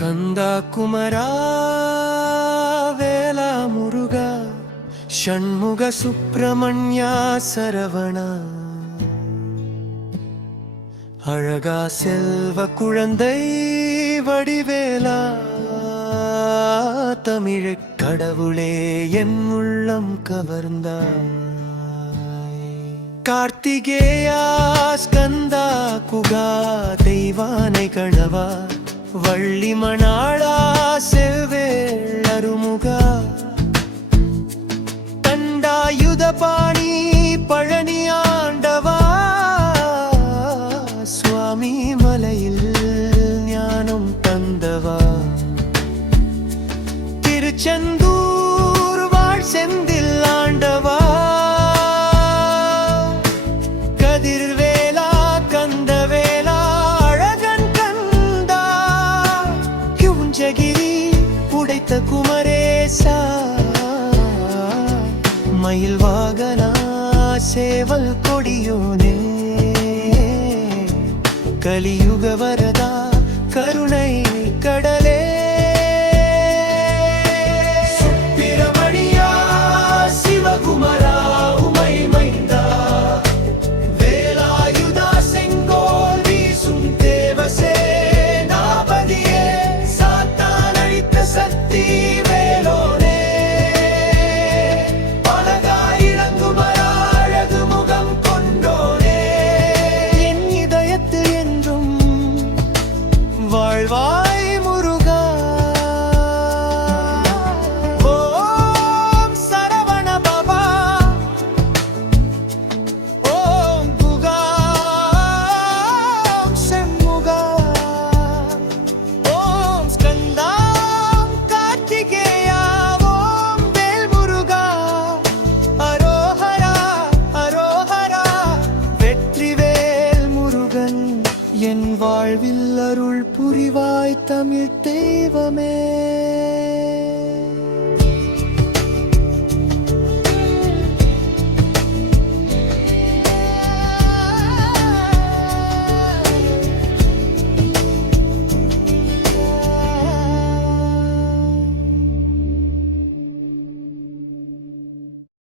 கந்தா குமரா வேலா முருகா ஷண்முக சுப்பிரமணியா சரவணா அழகா செல்வ குழந்தை வடிவேலா தமிழ் கடவுளே என் உள்ளம் கவர்ந்தாய். கார்த்திகேயா ஸ்கந்தா குகா தெய்வானை கணவா வள்ளி மணாளா செவ்வேள் அருமுகா தண்டாயுதபாணி பழனி ஆண்டவா சுவாமி மலையில் ஞானம் தந்தவா திருச்செந்தூர் வாழ் செந்தில் ஆண்டவா கதிர்வேலா கந்தவேலா அழகன் கந்தா யுஞ்சகிரி உடைத்த குமரேசா மயில் வாகனா சேவல் கொடியோனே கலியுக வரதா கருணை கடலே சுப்பிரமணியா சிவகுமரா உமை மைந்தா வேலாயுதா செங்கோல் வீசும் தேவசேனாபதியே சாத்தான் அழித்த சக்தி வேலோனே பலகாய் இளங்குமரா அழகு முகம் கொண்டோனே என் இதயத்தில் என்றும் வாழ்வாய் முருகா. ஓம் சரவண பவா ஓம் குகா செம்முகா ஓம் ஸ்கந்தா கார்த்திகேயா ஓம் வேல் முருகா அரோஹரா அரோஹரா வெற்றிவேல் முருகன் என் வாழ்வில் அருள் புரிவாய் தமிழ் தெய்வமே.